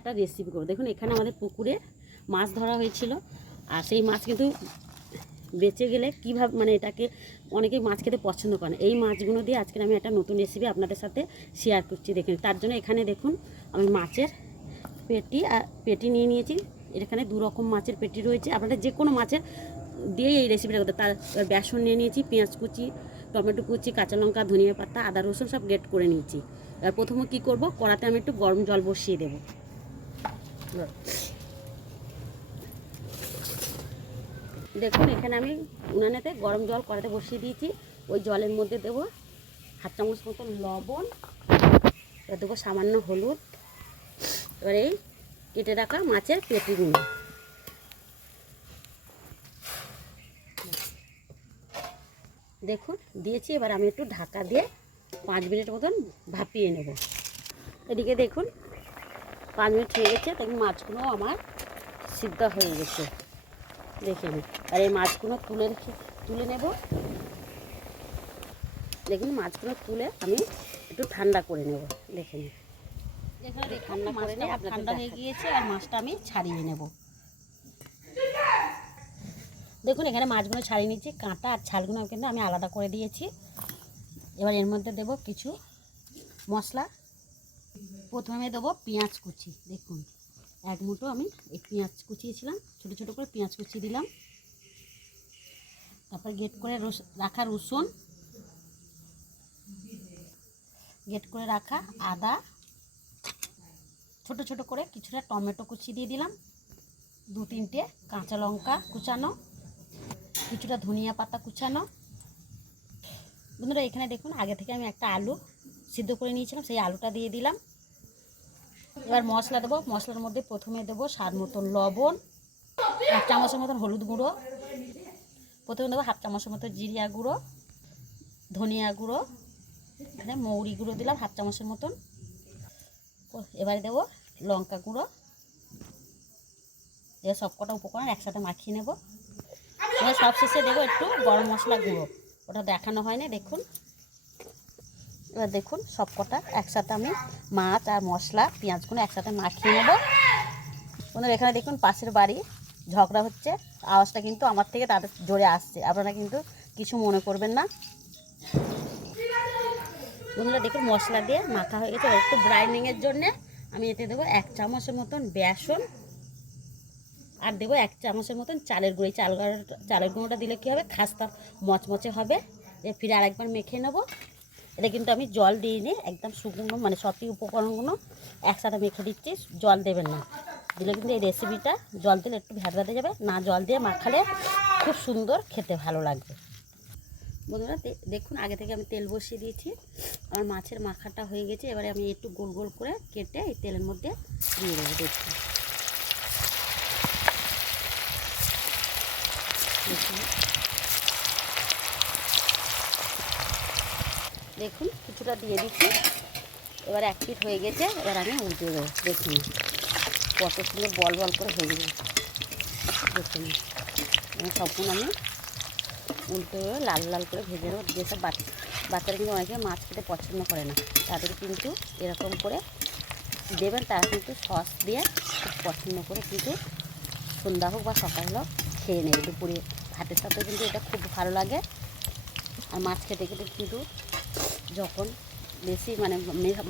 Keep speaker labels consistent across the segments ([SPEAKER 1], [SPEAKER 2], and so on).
[SPEAKER 1] একটা রেসিপি করব। দেখুন, এখানে আমাদের পুকুরে মাছ ধরা হয়েছিল। আর সেই মাছ কিন্তু বেঁচে গেলে কীভাবে মানে এটাকে অনেকেই মাছ খেতে পছন্দ করে। এই মাছগুলো দিয়ে আজকে আমি একটা নতুন রেসিপি আপনাদের সাথে শেয়ার করছি। দেখুন, তার জন্য এখানে দেখুন, আমি মাছের পেটি আর পেটি নিয়ে নিয়েছি। এখানে দু রকম মাছের পেটি রয়েছে। আপনাদের যে কোনো মাছের দিয়ে এই রেসিপিটা করতে তার বেসন নিয়ে নিয়েছি, পেঁয়াজ কুচি, টমেটো কুচি, কাঁচা লঙ্কা, ধনিয়া পাতা, আদা রসুন সব গ্রেট করে নিয়েছি। এবার প্রথমে কী করব? কড়াতে আমি একটু গরম জল বসিয়ে দেবো। দেখুন, এখানে আমি উনানেতে গরম জল কড়াতে বসিয়ে দিয়েছি। ওই জলের মধ্যে দেবো হাফ চামচ মতো লবণ দেবো সামান্য হলুদ। এবার এই কেটে রাখা মাছের পেটি পেটিগুলো। দেখুন, দিয়েছি, এবার আমি একটু ঢাকা দিয়ে পাঁচ মিনিট মতন ভাপিয়ে নেব। এদিকে দেখুন পাঁচ মিনিট হয়ে গেছে তখন মাছগুলো আমার সিদ্ধ হয়ে গেছে। দেখে নিন। আর এই মাছগুলো তুলে রেখে তুলে নেব। দেখুন মাছগুলো তুলে আমি একটু ঠান্ডা করে নেব। দেখে নিন। ঠান্ডা করে নিয়ে ঠান্ডা হয়ে গিয়েছে আর মাছটা আমি ছাড়িয়ে নেব। দেখুন এখানে মাছগুলো ছাড়িয়ে নিচ্ছি কাঁটা আর ছালগুলো কিন্তু আমি আলাদা করে দিয়েছি। এবার এর মধ্যে দেব কিছু মশলা। প্রথমে দেবো পেঁয়াজ কুচি, দেখুন। এক মুঠো আমি এই পেঁয়াজ কুচিয়েছিলাম, ছোটো ছোটো করে পেঁয়াজ কুচি দিলাম। তারপর গেট করে রাখা রসুন। গেট করে রাখা আদা। ছোট ছোট করে কিছুটা টমেটো কুচি দিয়ে দিলাম। দু তিনটে কাঁচা লঙ্কা কুচানো, কিছুটা ধনিয়া পাতা কুচানো। বন্ধুরা, এখানে দেখুন, আগে থেকে আমি একটা আলু সিদ্ধ করে নিয়েছিলাম, সেই আলুটা দিয়ে দিলাম। এবার মশলা দেবো। মশলার মধ্যে প্রথমে দেবো স্বাদ মতন লবণ এক চামচের মতন হলুদ গুঁড়ো। প্রথমে দেবো হাফ চামচের মতো জিরিয়া গুঁড়ো, ধনিয়া গুঁড়ো, এখানে মৌরি গুঁড়ো দিলাম হাফ চামচের মতন। এবারে দেবো লঙ্কা গুঁড়ো। এবার সব কটা উপকরণ একসাথে মাখিয়ে নেব। এবার সব শেষে দেবো একটু গরম মশলা গুঁড়ো। ওটা দেখানো হয় না দেখুন। এবার দেখুন সব কটা একসাথে আমি মাছ আর মশলা, পেঁয়াজগুলো একসাথে মাখিয়ে নেব। বন্ধুরা, এখানে দেখুন পাশের বাড়ি ঝগড়া হচ্ছে। আওয়াজটা কিন্তু আমার থেকে তাদের জোরে আসছে। আপনারা কিন্তু কিছু মনে করবেন না। বন্ধুরা, দেখুন মশলা দিয়ে মাখা হয়ে গেছে। একটু ব্রাইনিংয়ের জন্যে আমি এতে দেবো এক চামচের মতন বেসন আর দেবো এক চামচের মতন চালের গুঁড়ো। চাল চালের গুঁড়োটা দিলে কী হবে? খাস্তা মচমচে হবে। এ ফিরে আরেকবার মেখে নেব। এটা কিন্তু আমি জল দিইনি, একদম শুকনো মানে সবই উপকরণগুলো একসাথে মেখে দিচ্ছি, জল দেবেন না। দিলে কিন্তু এই রেসিপিটা জল দিলে একটু ভেতরাতে যাবে, না জল দিয়ে মাখালে খুব সুন্দর, খেতে ভালো লাগবে। বন্ধুরা দেখুন, আগে থেকে আমি তেল বসিয়ে দিয়েছি। আমার মাছের মাখাটা হয়ে গেছে, এবারে আমি একটু গোল গোল করে কেটে এই তেলের মধ্যে দিয়ে দেবো, দেখুন। দেখুন। দেখুন, কিছুটা দিয়ে দিচ্ছি। এবার এক পিঠ হয়ে গেছে, এবার আমি উল্টে দেবো। দেখুন, কত সুন্দর বল বল করে হয়ে গেছে। দেখুন সম্পূর্ণ আমি উল্টে লাল লাল করে ভেজে নেব। যেসব বাচ্চা বাচ্চারা কিন্তু অনেকে মাছ খেতে পছন্দ করে না, তাদের কিন্তু এরকম করে দেবেন, তারা কিন্তু সস দিয়ে খুব পছন্দ করে কিন্তু সন্ধ্যা হোক বা সকাল হোক খেয়ে নেবে। দুপুরে ভাতের সাথে কিন্তু এটা খুব ভালো লাগে। আর মাছ খেতে খেতে কিন্তু যখন বেশি মানে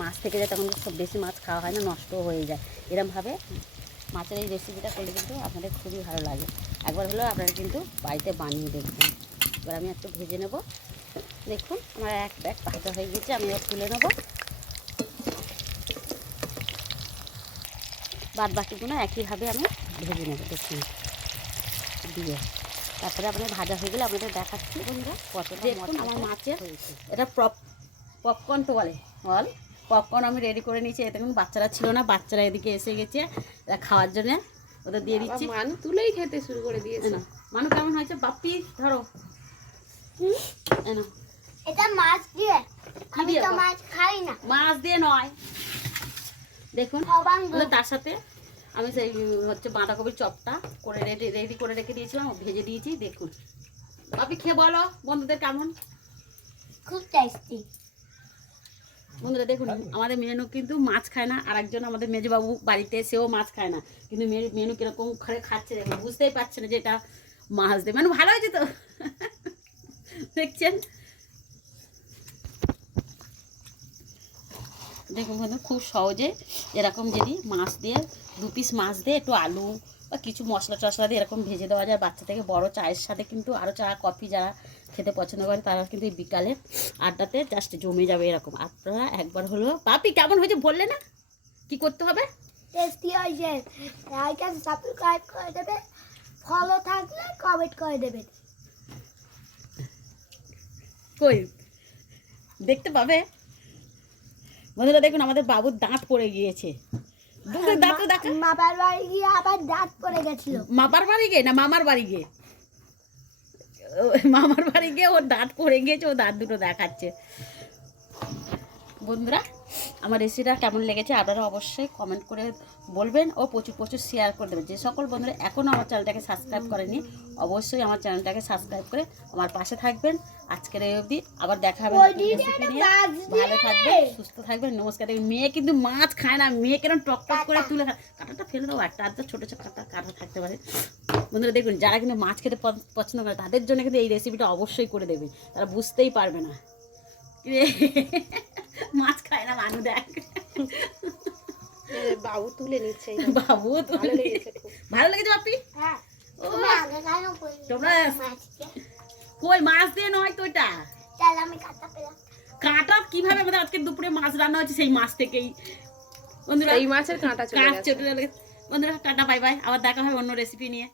[SPEAKER 1] মাছ থেকে যায় তখন সব বেশি মাছ খাওয়া হয় না নষ্ট হয়ে যায়। এরমভাবে মাছের এই রেসিপিটা করলে কিন্তু আপনাদের খুবই ভালো লাগে। একবার হলেও আপনারা কিন্তু বাড়িতে বানিয়ে দেখবেন। এবার আমি একটু ভেজে নেব। দেখুন আমার এক ব্যাগ ভাজা হয়ে গেছে আমি এবার তুলে নেব। বাদ বাকিগুলো একইভাবে আমি ভেজে নেব দেখুন। দিয়ে। তারপরে আপনার ভাজা হয়ে গেলে আপনাদের দেখাচ্ছি বন্ধুরা কতটা দেখুন আমার মাছের এটা প্রপ পপকর্ন তো বলে বল। পপকর্ন আমি রেডি করে নিয়েছি এতে বাচ্চারা ছিল না বাচ্চারা এদিকে এসে গেছে খাওয়ার জন্য ওদের দিয়ে দিচ্ছি।
[SPEAKER 2] মানু তুলেই খেতে শুরু করে দিয়েছে।
[SPEAKER 1] এনো মানু কেমন হয়েছে? বাপ্পি ধরো।
[SPEAKER 3] এটা মাছ দিয়ে। আমি তো মাছ খাই না।
[SPEAKER 1] মাছ দিয়ে নয়। দেখুন তার সাথে আমি সেই হচ্ছে বাঁধাকপির চপটা করে রেডি রেডি করে রেখে দিয়েছিলাম ভেজে দিয়েছি দেখুন। বাপি খেয়ে বলো বন্ধুদের কেমন?
[SPEAKER 3] খুব টেস্টি
[SPEAKER 1] বন্ধুরা দেখুন, আমাদের মেনু কিন্তু মাছ খায় না আর একজন আমাদের মেজবাবু বাড়িতে সেও মাছ খায় না। কিন্তু মেনু কীরকম করে খাচ্ছে দেখুন, বুঝতেই পারছে না যে এটা মাছ দেবে মানে ভালো হয়েছে তো? দেখছেন? দেখুন বন্ধু, খুব সহজে এরকম যদি মাছ দিয়ে, দু পিস মাছ দিয়ে একটু আলু বা কিছু মশলা টশলা দিয়ে এরকম ভেজে দেওয়া যায়। বাচ্চা থেকে বড় চায়ের সাথে কিন্তু আরও চা, কফি যারা খেতে পছন্দ করে তারা কিন্তু এই বিকালে আড্ডাতে জাস্ট জমে যাবে এরকম। আপনারা একবার হলো পাপি কেমন হয়েছে বললে না? কি করতে হবে?
[SPEAKER 3] টেস্টি হয়েছে লাইক সাবস্ক্রাইব করে দেবে ফলো থাকলে কমেন্ট করে দেবে।
[SPEAKER 1] কই? দেখতে পাবে? বন্ধুরা দেখুন আমাদের বাবুর দাঁত পড়ে গিয়েছে। দাঁত দেখা
[SPEAKER 3] মামার বাড়ি গিয়ে আবার দাঁত পড়ে গেছিল।
[SPEAKER 1] মামার বাড়ি গিয়ে না মামার বাড়ি গিয়ে? মামার বাড়ি গিয়ে ওর দাঁত পড়ে গিয়েছে ও দাঁত দুটো দেখাচ্ছে। বন্ধুরা আমার রেসিপিটা কেমন লেগেছে আপনারা অবশ্যই কমেন্ট করে বলবেন ও প্রচুর প্রচুর শেয়ার করে দেবেন। যে সকল বন্ধুরা এখনও আমার চ্যানেলটাকে সাবস্ক্রাইব করেনি অবশ্যই আমার চ্যানেলটাকে সাবস্ক্রাইব করে আমার পাশে থাকবেন। আজকের এই অবধি আবার দেখা হবে নতুন রেসিপি নিয়ে। ভালো থাকবেন সুস্থ থাকবেন নমস্কার। দেখবেন মেয়ে কিন্তু মাছ খায় না মেয়ে কেন টক টক করে তুলে খায়। কাঁটাটা ফেলে দেবো একটা আধটা ছোটো ছোটো কাঁটা কাঁটা থাকতে পারে। বন্ধুরা দেখুন যারা কিন্তু মাছ খেতে পছন্দ করে তাদের জন্য কিন্তু এই রেসিপিটা অবশ্যই করে দেবে। তারা বুঝতেই পারবে না। মাছ খায় না মানু দেখ।
[SPEAKER 2] বাবু তুলে নিচ্ছে।
[SPEAKER 1] বাবু তুমি
[SPEAKER 2] ভালো লেগেছে।
[SPEAKER 1] বাপি?
[SPEAKER 3] হ্যাঁ?
[SPEAKER 1] তোমরা কই মাছ দিয়ে নয় তো এটা?
[SPEAKER 3] কাটা
[SPEAKER 1] কাঁটা কীভাবে আমাদের আজকে দুপুরে মাছ রান্না হচ্ছে সেই মাছ থেকেই? বন্ধুরা
[SPEAKER 2] এই মাছের কাঁটা চলে
[SPEAKER 1] কাঁচ
[SPEAKER 2] গেছে।
[SPEAKER 1] বন্ধুরা টাটা বাই বাই। আবার দেখা হয় অন্য রেসিপি নিয়ে।